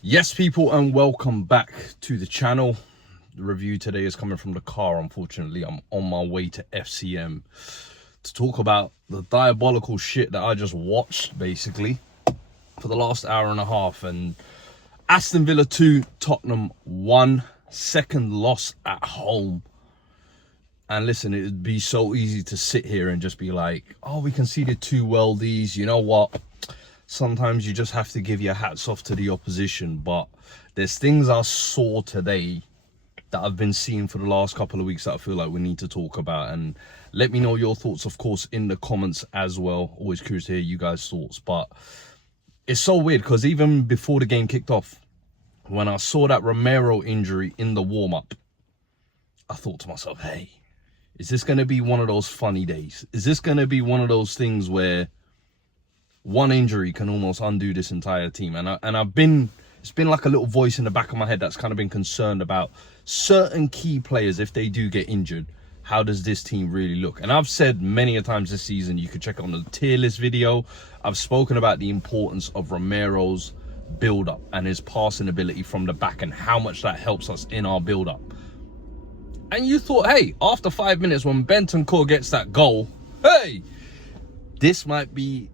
Yes, people, and welcome back to the channel. The review today is coming from the car. Unfortunately, I'm on my way to FCM to talk about the diabolical shit that I just watched, basically, for the last hour and a half. And Aston Villa 2, Tottenham 1, second loss at home. And listen, it would be so easy to sit here and just be like, oh, we conceded 2 worldies. You know what? Sometimes you just have to give your hats off to the opposition. But there's things I saw today that I've been seeing for the last couple of weeks that I feel like we need to talk about. And let me know your thoughts, of course, in the comments as well. Always curious to hear you guys' thoughts. But it's so weird because even before the game kicked off, when I saw that Romero injury in the warm-up, I thought to myself, hey, is this going to be one of those funny days? Is this going to be one of those things where one injury can almost undo this entire team? It's been like a little voice in the back of my head that's kind of been concerned about certain key players. If they do get injured, how does this team really look? And I've said many a times this season, you could check it on the tier list video, I've spoken about the importance of Romero's build-up and his passing ability from the back and how much that helps us in our build-up. And you thought, hey, after 5 minutes when Bentancur gets that goal, hey, this might be,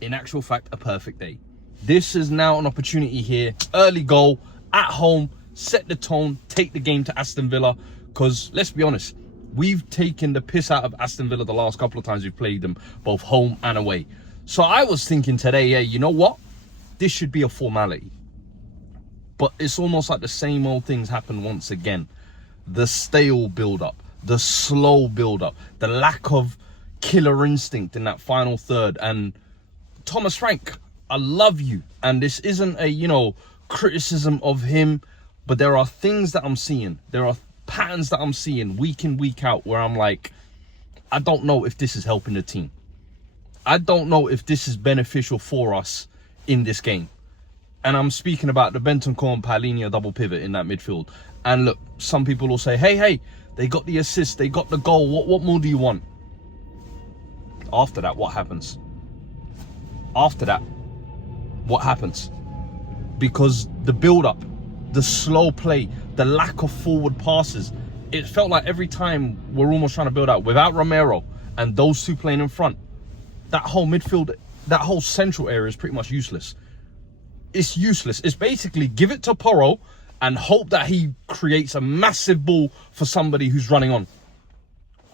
in actual fact, a perfect day. This is now an opportunity here. Early goal, at home, set the tone, take the game to Aston Villa. Because, let's be honest, we've taken the piss out of Aston Villa the last couple of times we've played them, both home and away. So I was thinking today, yeah, you know what? This should be a formality. But it's almost like the same old things happen once again. The stale build-up, the slow build-up, the lack of killer instinct in that final third. And Thomas Frank, I love you. And this isn't a, criticism of him, but there are things that I'm seeing. There are patterns that I'm seeing week in, week out where I'm like, I don't know if this is helping the team. I don't know if this is beneficial for us in this game. And I'm speaking about the Bentancur and Palhinha double pivot in that midfield. And look, some people will say, hey, they got the assist, they got the goal. What more do you want? After that, what happens? After that, what happens? Because the build-up, the slow play, the lack of forward passes, it felt like every time we're almost trying to build out without Romero and those two playing in front, that whole midfield, that whole central area is pretty much useless. It's useless. It's basically give it to Porro and hope that he creates a massive ball for somebody who's running on.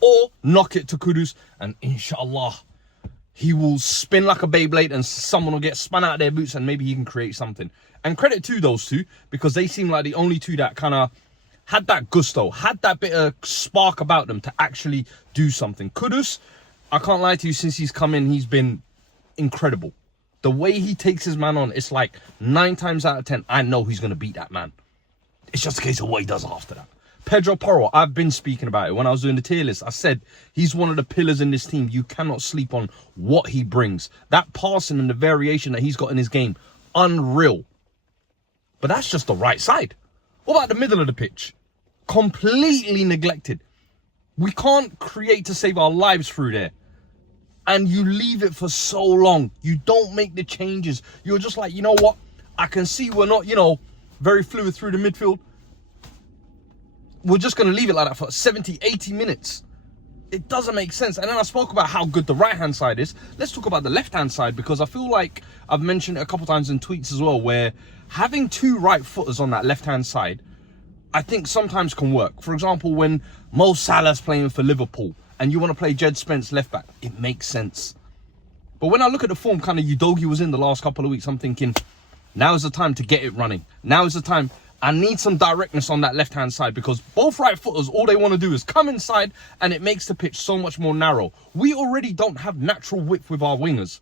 Or knock it to Kudus and inshallah, he will spin like a Beyblade and someone will get spun out of their boots and maybe he can create something. And credit to those two because they seem like the only two that kind of had that gusto, had that bit of spark about them to actually do something. Kudus, I can't lie to you, since he's come in, he's been incredible. The way he takes his man on, it's like 9 times out of 10, I know he's going to beat that man. It's just a case of what he does after that. Pedro Porro, I've been speaking about it. When I was doing the tier list, I said he's one of the pillars in this team. You cannot sleep on what he brings. That passing and the variation that he's got in his game, unreal. But that's just the right side. What about the middle of the pitch? Completely neglected. We can't create to save our lives through there. And you leave it for so long. You don't make the changes. You're just like, you know what? I can see we're not, very fluid through the midfield. We're just going to leave it like that for 70, 80 minutes. It doesn't make sense. And then I spoke about how good the right-hand side is. Let's talk about the left-hand side because I feel like I've mentioned it a couple times in tweets as well where having 2 right-footers on that left-hand side, I think sometimes can work. For example, when Mo Salah's playing for Liverpool and you want to play Jed Spence left-back, it makes sense. But when I look at the form kind of Udogie was in the last couple of weeks, I'm thinking, now is the time to get it running. Now is the time. I need some directness on that left-hand side because both right footers, all they want to do is come inside and it makes the pitch so much more narrow. We already don't have natural width with our wingers.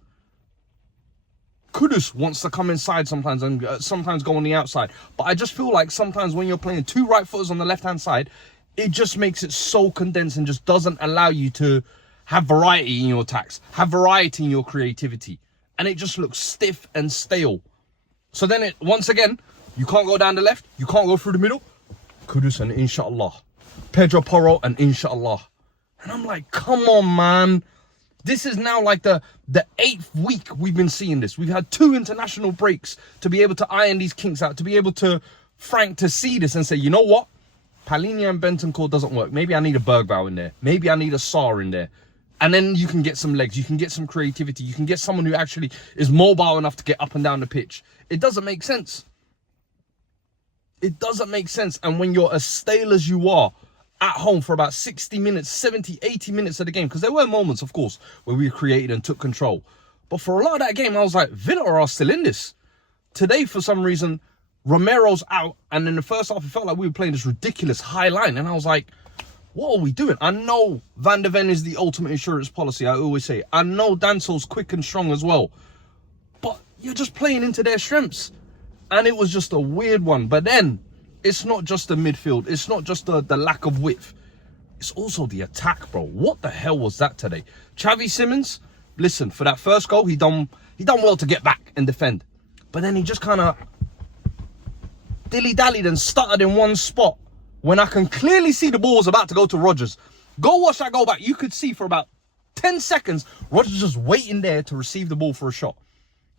Kudus wants to come inside sometimes and sometimes go on the outside. But I just feel like sometimes when you're playing 2 right footers on the left-hand side, it just makes it so condensed and just doesn't allow you to have variety in your attacks, have variety in your creativity. And it just looks stiff and stale. So then once again, you can't go down the left. You can't go through the middle. Kudus and inshallah. Pedro Porro and inshallah. And I'm like, come on, man. This is now like the 8th week we've been seeing this. We've had 2 international breaks to be able to iron these kinks out, to be able to, Frank, to see this and say, you know what? Palhinha and Bentancur doesn't work. Maybe I need a Bergvall in there. Maybe I need a Sarr in there. And then you can get some legs. You can get some creativity. You can get someone who actually is mobile enough to get up and down the pitch. It doesn't make sense. It doesn't make sense. And when you're as stale as you are at home for about 60 minutes, 70, 80 minutes of the game, because there were moments, of course, where we created and took control. But for a lot of that game, I was like, Villa are still in this. Today, for some reason, Romero's out. And in the first half, it felt like we were playing this ridiculous high line. And I was like, what are we doing? I know Van der Ven is the ultimate insurance policy, I always say. I know Dansel's quick and strong as well. But you're just playing into their strengths. And it was just a weird one. But then, it's not just the midfield. It's not just the lack of width. It's also the attack, bro. What the hell was that today? Xavi Simons, listen, for that first goal, he done well to get back and defend. But then he just kind of dilly-dallied and stuttered in one spot when I can clearly see the ball was about to go to Rodgers. Go watch that goal back. You could see for about 10 seconds, Rodgers just waiting there to receive the ball for a shot.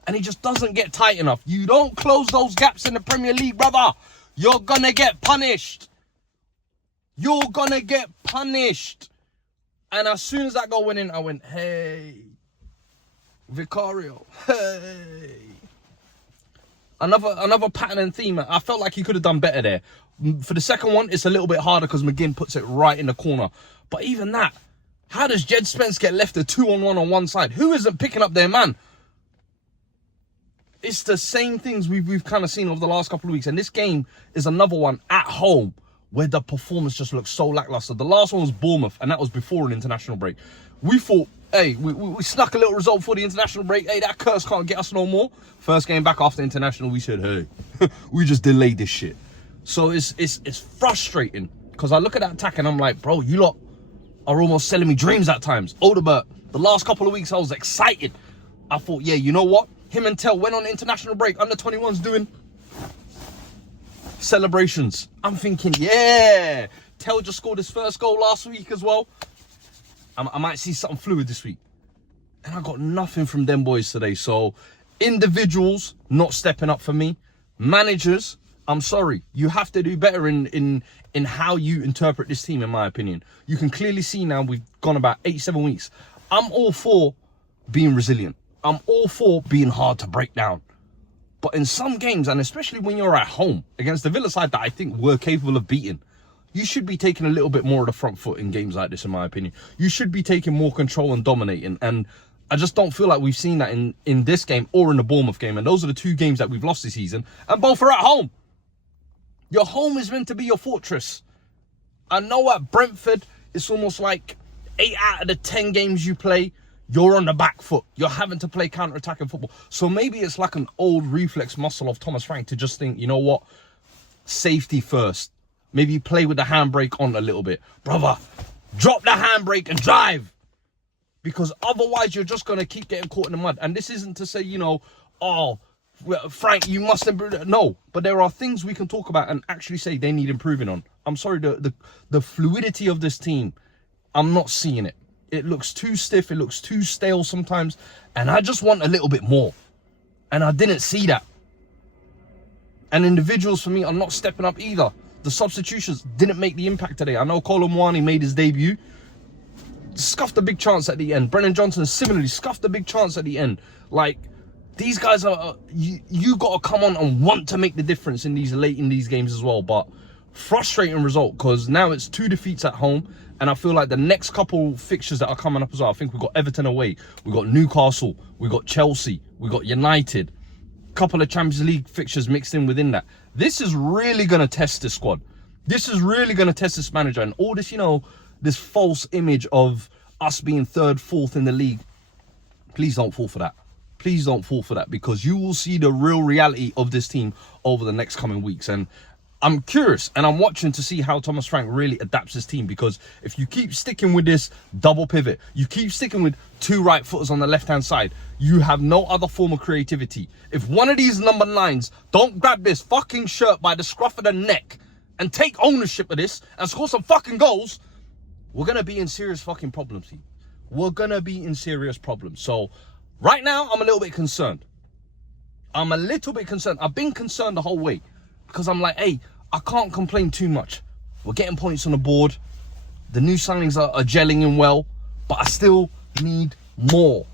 And he just doesn't get tight enough. You don't close those gaps in the Premier League, brother. You're gonna get punished. You're gonna get punished. And as soon as that goal went in, I went, hey, Vicario, hey. Another pattern and theme. I felt like he could have done better there. For the second one, it's a little bit harder because McGinn puts it right in the corner. But even that, how does Jed Spence get left a 2-on-1 on one side? Who isn't picking up their man? It's the same things we've kind of seen over the last couple of weeks. And this game is another one at home where the performance just looks so lackluster. The last one was Bournemouth, and that was before an international break. We thought, hey, we snuck a little result for the international break. Hey, that curse can't get us no more. First game back after international, we said, hey, we just delayed this shit. So it's frustrating because I look at that attack and I'm like, bro, you lot are almost selling me dreams at times. Odebert, the last couple of weeks I was excited. I thought, yeah, you know what? Him and Tell went on international break. Under 21s doing celebrations. I'm thinking, yeah. Tell just scored his first goal last week as well. I might see something fluid this week. And I got nothing from them boys today. So individuals not stepping up for me. Managers, I'm sorry. You have to do better in how you interpret this team, in my opinion. You can clearly see now we've gone about 8-7 weeks. I'm all for being resilient. I'm all for being hard to break down. But in some games, and especially when you're at home against the Villa side that I think we're capable of beating, you should be taking a little bit more of the front foot in games like this, in my opinion. You should be taking more control and dominating. And I just don't feel like we've seen that in this game or in the Bournemouth game. And those are the 2 games that we've lost this season. And both are at home. Your home is meant to be your fortress. I know at Brentford, it's almost like 8 out of the 10 games you play, you're on the back foot. You're having to play counter-attacking football. So maybe it's like an old reflex muscle of Thomas Frank to just think, you know what? Safety first. Maybe play with the handbrake on a little bit. Brother, drop the handbrake and drive. Because otherwise you're just going to keep getting caught in the mud. And this isn't to say, you know, oh, Frank, you must improve. No, but there are things we can talk about and actually say they need improving on. I'm sorry, the fluidity of this team, I'm not seeing it. It looks too stiff. It looks too stale sometimes. And I just want a little bit more. And I didn't see that. And individuals for me are not stepping up either. The substitutions didn't make the impact today. I know Kolo Muani made his debut. Scuffed a big chance at the end. Brennan Johnson similarly scuffed a big chance at the end. Like, these guys are... You got to come on and want to make the difference in these games as well. But frustrating result because now it's 2 defeats at home. And I feel like the next couple fixtures that are coming up as well, I think we've got Everton away, we've got Newcastle, we've got Chelsea, we've got United. Couple of Champions League fixtures mixed in within that. This is really going to test this squad. This is really going to test this manager. And all this, you know, this false image of us being 3rd, 4th in the league. Please don't fall for that. Please don't fall for that because you will see the real reality of this team over the next coming weeks. And I'm curious and I'm watching to see how Thomas Frank really adapts his team because if you keep sticking with this double pivot, you keep sticking with 2 right footers on the left-hand side, you have no other form of creativity. If one of these number 9s don't grab this fucking shirt by the scruff of the neck and take ownership of this and score some fucking goals, we're going to be in serious fucking problems here. we're gonna be in serious problems. So right now, I'm a little bit concerned. I've been concerned the whole way because I'm like, hey, I can't complain too much. We're getting points on the board. The new signings are gelling in well, but I still need more.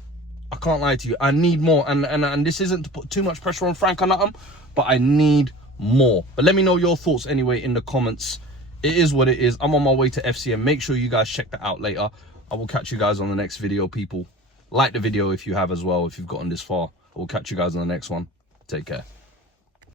I can't lie to you. I need more. And this isn't to put too much pressure on Frank or nothing, but I need more. But let me know your thoughts anyway in the comments. It is what it is. I'm on my way to FCM. Make sure you guys check that out later. I will catch you guys on the next video, people. Like the video if you have as well, if you've gotten this far. I will catch you guys on the next one. Take care.